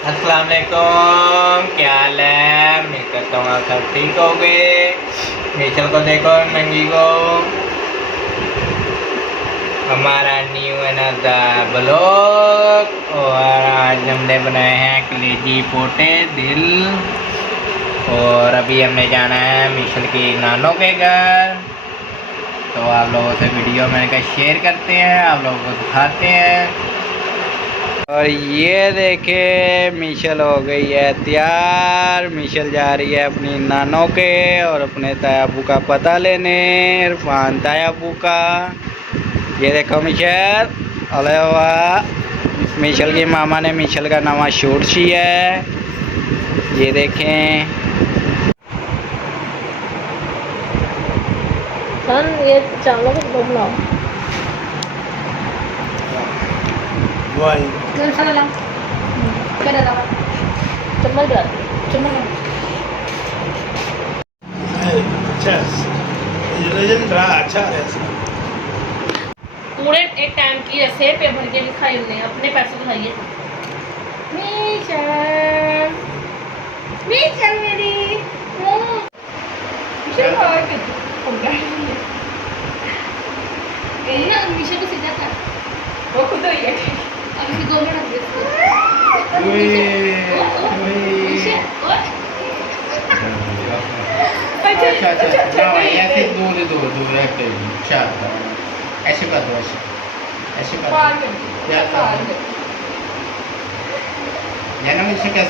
अस्सलाम वालेकुम, क्या हाल है? मैं कहता हूँ आप सब ठीक हो गए। मिशल को देखो, नंगी को। हमारा न्यू अनदर ब्लॉग। और आज हमने बनाए हैं कलेजी पोटे दिल। और अभी हमने जाना है मिशल की नानों के घर। तो आप लोगों से वीडियो मैंने कहा शेयर करते हैं, आप लोगों को दिखाते हैं। और ये देखे मिशल हो गई है तैयार। मिशल जा रही है अपनी नानों के और अपने तायाबू का पता लेने, इरफान तायाबू का। ये देखो मिशल, अरे वाह। मिशल की मामा ने मिशल का नवा शूट सिया है, ये देखें। ये चावलों को दो बनाओ। चम्मच डाल, चम्मच पूरे एक टाइम की ऐसे पे भर के लिखाई हमने, अपने पैसे से खाइए। मीशल, मीशल मेरी ना मिशल को सीधा कर, वो खुद ही है। अब इसी गोबर रख दे इसको। अच्छा, ऐसे दो ऐसे कर दो, ऐसे कर दो। या ना इसे कैसे